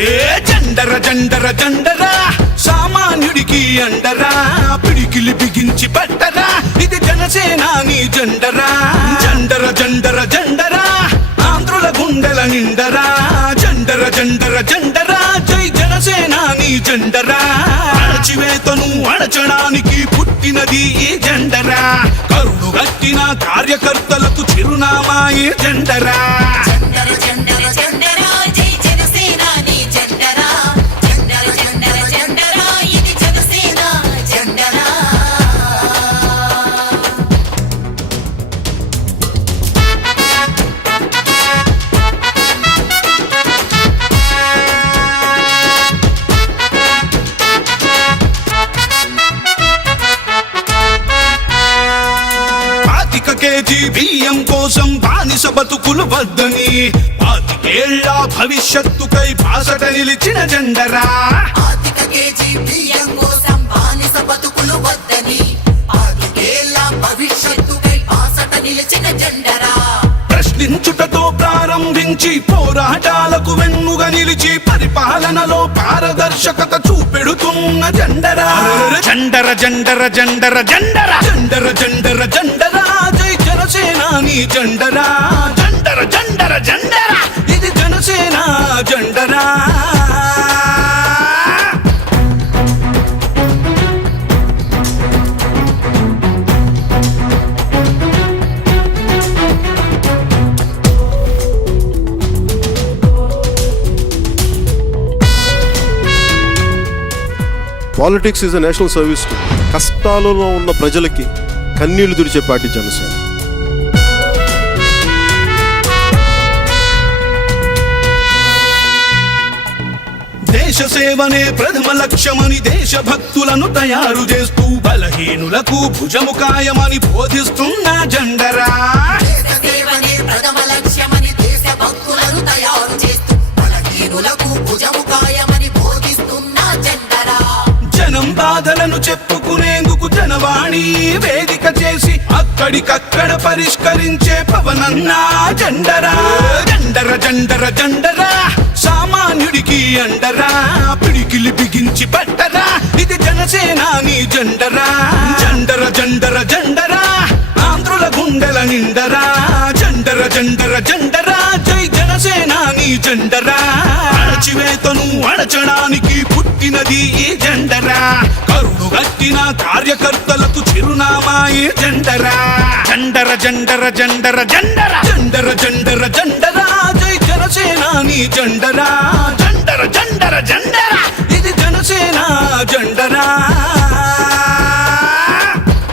ఏ జెండర జెండర జెండరా సామాన్యుడికి అండరా పిడికిలి బిగించి పట్టరా ఇది జనసేనాని జెండరా జెండర జెండర జెండరా ఆంధ్రుల గుండెల నిండరా జెండర జెండర జెండరా జై జనసేనాని జెండరా అణచివేతను అణచడానికి పుట్టినది ఈ జెండరా కరుడు గట్టిన కార్యకర్తలకు చిరునామా ఈ జెండరా కేజీ బియ్యం కోసం బానిస బతుకులు వద్దని 25 ఏళ్ల భవిష్యత్తుకై బాసట నిలిచిన జెండరా ప్రశ్నించుటతో ప్రారంభించి పోరాటాలకు వెన్నుగా నిలిచి పరిపాలనలో పారదర్శకత చూపెడుతున్న జెండరా జెండర జెండర జెండర జెండర జెండర జెండర జెండరా జై జనసేనాని జెండరా జెండర జెండర జెండర ఇది జనసేన జెండరా politics is a national service. కష్టాలలో ఉన్న ప్రజలకి కన్నీళ్లు తుడిచే పార్టీ జనసేన. దేశ సేవనే ప్రథమ లక్ష్యమని దేశభక్తులను తయారు చేస్తూ బలహీనులకు భుజము కాయమని బోధిస్తున్న జెండరా జనం బాధలను చెప్పుకునేందుకు జనవాణి వేదిక చేసి అక్కడికక్కడ పరిష్కరించే పవనన్న జెండరా జెండర జెండర జెండరా సామాన్యుడికి అండరా పిడికిలి బిగించి పట్టరా ఇది జనసేనాని జెండరా జెండర జెండర జెండరా ఆంధ్రుల గుండెల నిండరా జెండర జెండర జెండరా జై జనసేనాని జెండరా అణచివేతను అణచడానికి పుట్టినది ఈ జెండరా కరుడు గట్టిన కార్యకర్తలకు చిరునామా ఈ జెండరా జెండర జెండర జెండర జెండర జెండర జెండర జెండరా జై జనసేనాని జెండరా